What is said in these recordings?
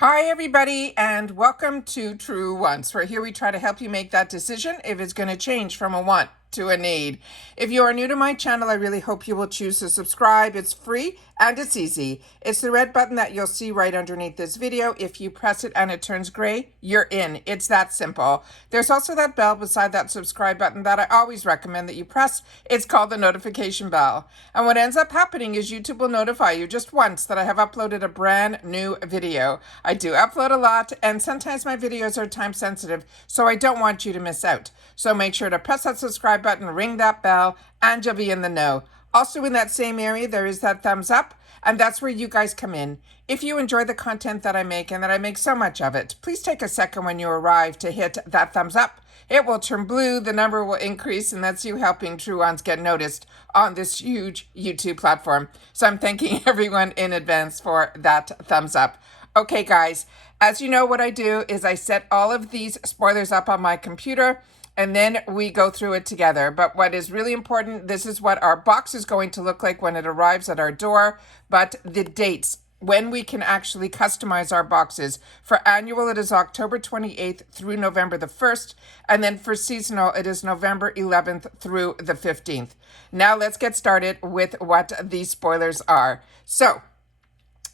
Hi, everybody, and welcome to True Wants, where here we try to help you make that decision if it's going to change from a want to a need. If you are new to my channel, I really hope you will choose to subscribe. It's free and it's easy. It's the red button that you'll see right underneath this video. If you press it and it turns gray, you're in. It's that simple. There's also that bell beside that subscribe button that I always recommend that you press. It's called the notification bell. And what ends up happening is YouTube will notify you just once that I have uploaded a brand new video. I do upload a lot, and sometimes my videos are time sensitive, so I don't want you to miss out. So make sure to press that subscribe button, ring that bell, and you'll be in the know. Also in that same area, there is that thumbs up, and that's where you guys come in. If you enjoy the content that I make, and that I make so much of it, please take a second when you arrive to hit that thumbs up. It will turn blue, the number will increase, and that's you helping True Ones get noticed on this huge YouTube platform. So I'm thanking everyone in advance for that thumbs up. Okay, guys, as you know, what I do is I set all of these spoilers up on my computer, and then we go through it together. But what is really important, this is what our box is going to look like when it arrives at our door, but the dates, when we can actually customize our boxes. For annual, it is October 28th through November the 1st, and then for seasonal, it is November 11th through the 15th. Now let's get started with what these spoilers are. So,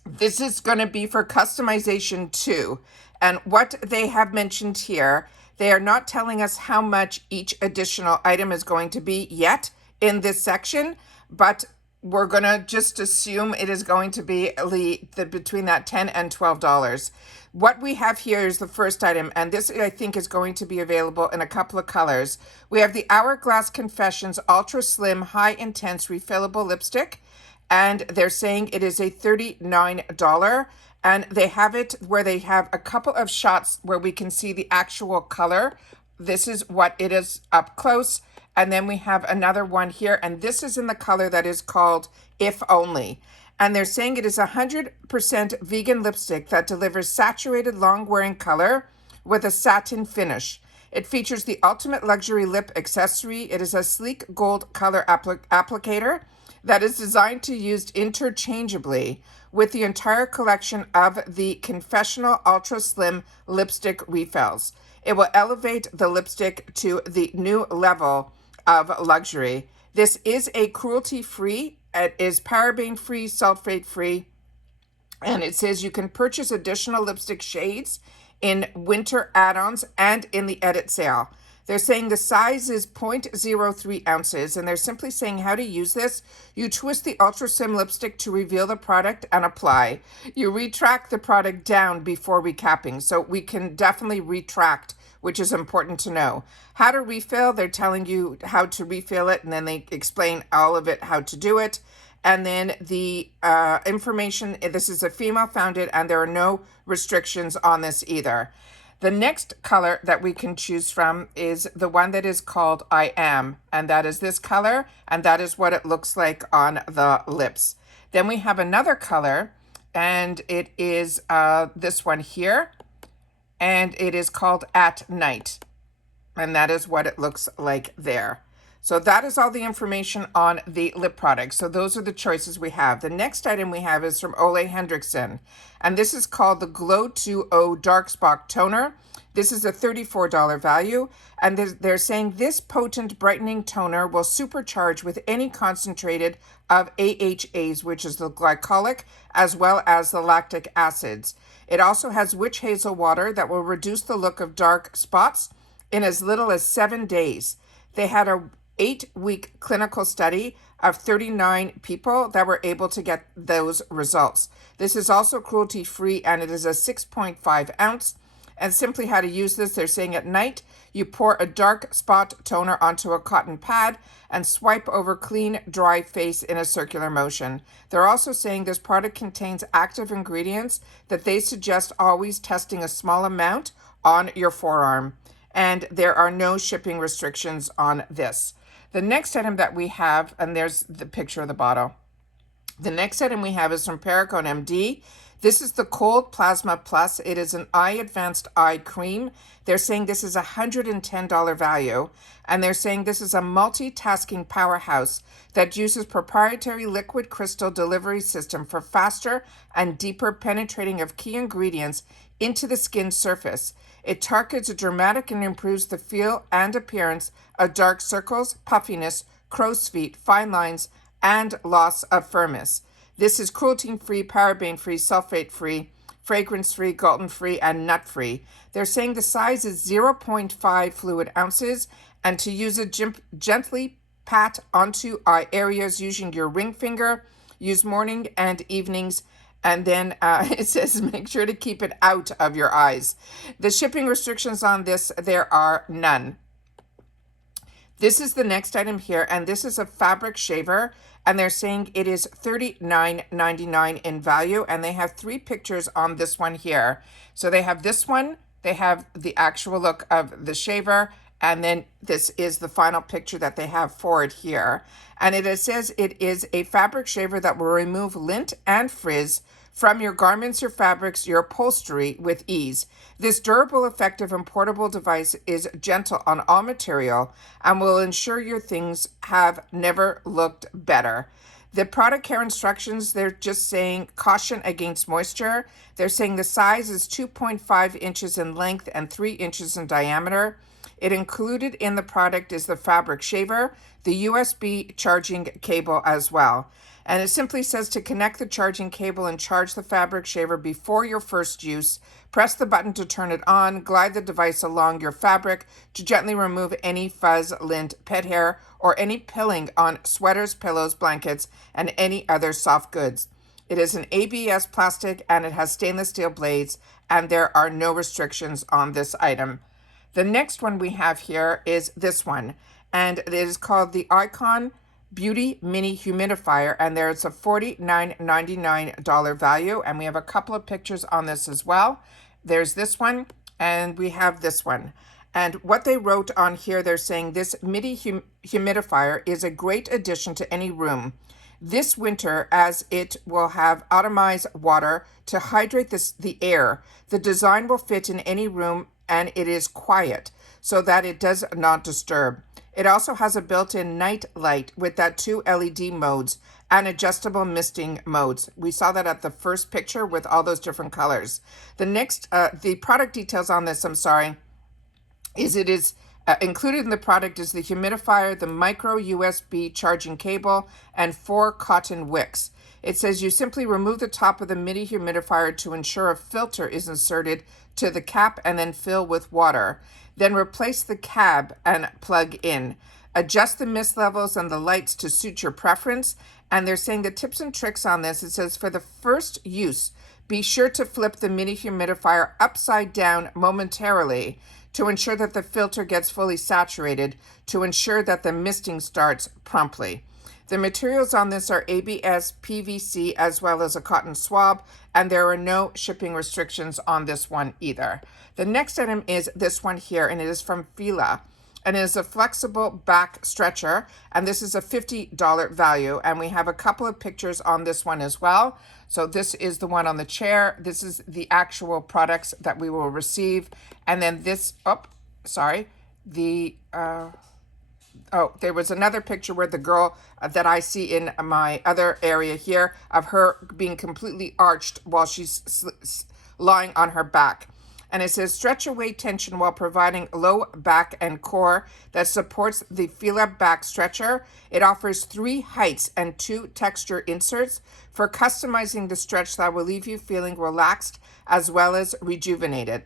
this is going to be for customization too. And what they have mentioned here, they are not telling us how much each additional item is going to be yet in this section, but we're going to just assume it is going to be between that $10 and $12. What we have here is the first item, and this I think is going to be available in a couple of colors. We have the Hourglass Confessions Ultra Slim High Intense Refillable Lipstick, and they're saying it is a $39, and they have it where they have a couple of shots where we can see the actual color. This is what it is up close. And then we have another one here, and this is in the color that is called If Only. And they're saying it is 100% vegan lipstick that delivers saturated long-wearing color with a satin finish. It features the ultimate luxury lip accessory. It is a sleek gold color applicator that is designed to be used interchangeably with the entire collection of the Confessional Ultra Slim Lipstick refills. It will elevate the lipstick to the new level of luxury. This is a cruelty-free, it is paraben-free, sulfate-free, and it says you can purchase additional lipstick shades in winter add-ons and in the edit sale. They're saying the size is 0.03 ounces, and they're simply saying how to use this. You twist the Ultra Slim lipstick to reveal the product and apply. You retract the product down before recapping, so we can definitely retract, which is important to know. How to refill, they're telling you how to refill it, and then they explain all of it, how to do it. And then the information, this is a female founded, and there are no restrictions on this either. The next color that we can choose from is the one that is called I Am, and that is this color, and that is what it looks like on the lips. Then we have another color, and it is this one here, and it is called At Night, and that is what it looks like there. So that is all the information on the lip product. So those are the choices we have. The next item we have is from Ole Henriksen, and this is called the Glow 2O Dark Spot Toner. This is a $34 value, and they're saying this potent brightening toner will supercharge with any concentrated of AHAs, which is the glycolic, as well as the lactic acids. It also has witch hazel water that will reduce the look of dark spots in as little as 7 days. They had a 8-week clinical study of 39 people that were able to get those results. This is also cruelty-free, and it is a 6.5 ounce. And simply how to use this, they're saying at night, you pour a dark spot toner onto a cotton pad and swipe over clean, dry face in a circular motion. They're also saying this product contains active ingredients that they suggest always testing a small amount on your forearm. And there are no shipping restrictions on this. The next item that we have, and there's the picture of the bottle. The next item we have is from Perricone MD. This is the Cold Plasma Plus. It is an eye advanced eye cream. They're saying this is a $110 value, and they're saying this is a multitasking powerhouse that uses proprietary liquid crystal delivery system for faster and deeper penetrating of key ingredients into the skin surface. It targets a dramatic and improves the feel and appearance of dark circles, puffiness, crow's feet, fine lines, and loss of firmness. This is cruelty-free, paraben-free, sulfate-free, fragrance-free, gluten-free, and nut-free. They're saying the size is 0.5 fluid ounces, and to use it gently pat onto eye areas using your ring finger. Use morning and evenings, and then it says make sure to keep it out of your eyes. The shipping restrictions on this, there are none. This is the next item here, and this is a fabric shaver, and they're saying it is $39.99 in value, and they have 3 pictures on this one here. So they have this one, they have the actual look of the shaver, and then this is the final picture that they have for it here. And it says it is a fabric shaver that will remove lint and frizz from your garments, your fabrics, your upholstery with ease. This durable, effective, and portable device is gentle on all material and will ensure your things have never looked better. The product care instructions, they're just saying caution against moisture. They're saying the size is 2.5 inches in length and 3 inches in diameter. It included in the product is the fabric shaver, the USB charging cable as well. And it simply says to connect the charging cable and charge the fabric shaver before your first use. Press the button to turn it on. Glide the device along your fabric to gently remove any fuzz, lint, pet hair, or any pilling on sweaters, pillows, blankets, and any other soft goods. It is an ABS plastic, and it has stainless steel blades, and there are no restrictions on this item. The next one we have here is this one, and it is called the Icon Beauty Mini Humidifier, and there's a $49.99 value, and we have a couple of pictures on this as well. There's this one, and we have this one. And what they wrote on here, they're saying this mini humidifier is a great addition to any room this winter, as it will have atomized water to hydrate the air. The design will fit in any room, and it is quiet so that it does not disturb. It also has a built-in night light with that 2 LED modes and adjustable misting modes. We saw that at the first picture with all those different colors. The next, the product details on this, is it is included in the product is the humidifier, the micro USB charging cable, and 4 cotton wicks. It says you simply remove the top of the mini humidifier to ensure a filter is inserted to the cap and then fill with water. Then replace the cap and plug in. Adjust the mist levels and the lights to suit your preference. And they're saying the tips and tricks on this, it says for the first use, be sure to flip the mini humidifier upside down momentarily to ensure that the filter gets fully saturated, to ensure that the misting starts promptly. The materials on this are ABS, PVC, as well as a cotton swab, and there are no shipping restrictions on this one either. The next item is this one here, and it is from Fila, and it is a flexible back stretcher, and this is a $50 value, and we have a couple of pictures on this one as well. So this is the one on the chair. This is the actual products that we will receive, and then this, there was another picture where the girl that I see in my other area here of her being completely arched while she's lying on her back. And it says stretch away tension while providing low back and core that supports the Fila back stretcher. It offers 3 heights and 2 texture inserts for customizing the stretch that will leave you feeling relaxed as well as rejuvenated.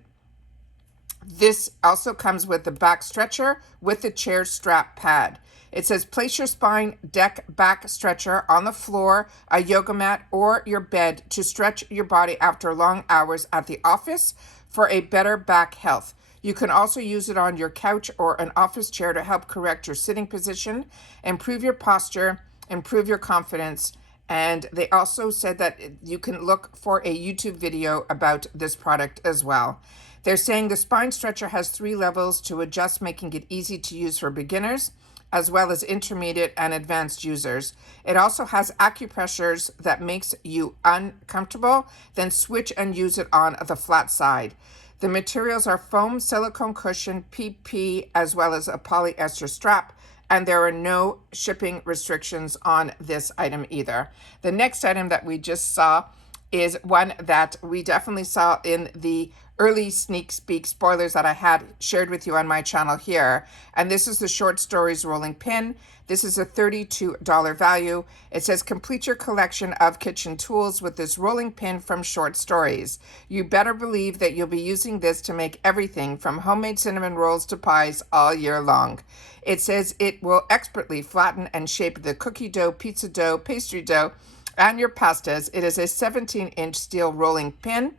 This also comes with the back stretcher with the chair strap pad. It says place your spine deck back stretcher on the floor, a yoga mat, or your bed to stretch your body after long hours at the office for a better back health. You can also use it on your couch or an office chair to help correct your sitting position, improve your posture, improve your confidence. And they also said that you can look for a YouTube video about this product as well. They're saying the spine stretcher has 3 levels to adjust, making it easy to use for beginners. as well as intermediate and advanced users. It also has acupressures that makes you uncomfortable, then switch and use it on the flat side. The materials are foam, silicone cushion, PP, as well as a polyester strap, and there are no shipping restrictions on this item either. The next item that we just saw is one that we definitely saw in the early sneak peek spoilers that I had shared with you on my channel here. And this is the Short Stories rolling pin. This is a $32 value. It says complete your collection of kitchen tools with this rolling pin from Short Stories. You better believe that you'll be using this to make everything from homemade cinnamon rolls to pies all year long. It says it will expertly flatten and shape the cookie dough, pizza dough, pastry dough, and your pastas. It is a 17-inch steel rolling pin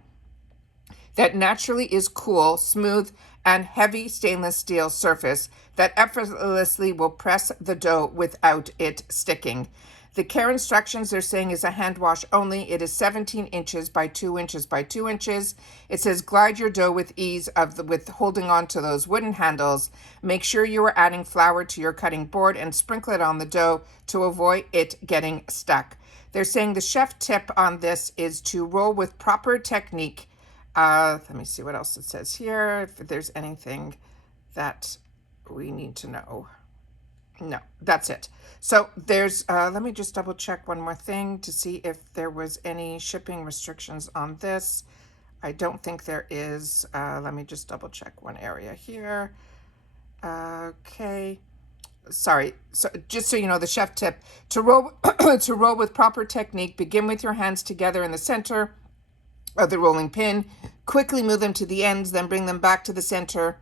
that naturally is cool, smooth, and heavy stainless steel surface that effortlessly will press the dough without it sticking. The care instructions they're saying is a hand wash only. It is 17 inches by 2 inches by 2 inches. It says glide your dough with ease with holding on to those wooden handles. Make sure you are adding flour to your cutting board and sprinkle it on the dough to avoid it getting stuck. They're saying the chef tip on this is to roll with proper technique. Let me see what else it says here. If there's anything that we need to know. No, that's it. So there's, let me just double check one more thing to see if there was any shipping restrictions on this. I don't think there is. Let me just double check one area here. Okay. Sorry. So just so you know, the chef tip, to roll, to roll with proper technique, begin with your hands together in the center of the rolling pin. Quickly move them to the ends, then bring them back to the center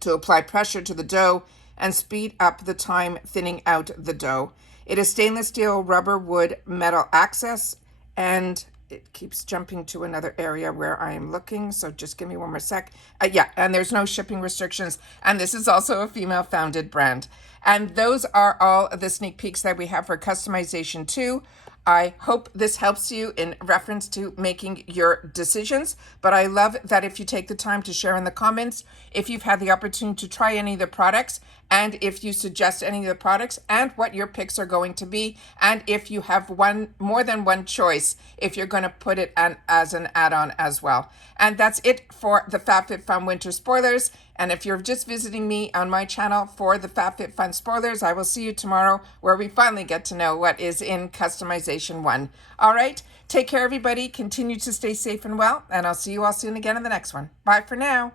to apply pressure to the dough and speed up the time thinning out the dough. It is stainless steel, rubber, wood, metal access, and it keeps jumping to another area where I am looking, so just give me one more sec. Yeah, and there's no shipping restrictions, and this is also a female-founded brand. And those are all the sneak peeks that we have for customization 2. I hope this helps you in reference to making your decisions, but I love that if you take the time to share in the comments if you've had the opportunity to try any of the products, and if you suggest any of the products and what your picks are going to be, and if you have more than one choice, if you're going to put it as an add-on as well. And that's it for the FABFITFUN winter spoilers. And if you're just visiting me on my channel for the FABFITFUN spoilers, I will see you tomorrow where we finally get to know what is in customization 1. All right, take care everybody, continue to stay safe and well, and I'll see you all soon again in the next one. Bye for now.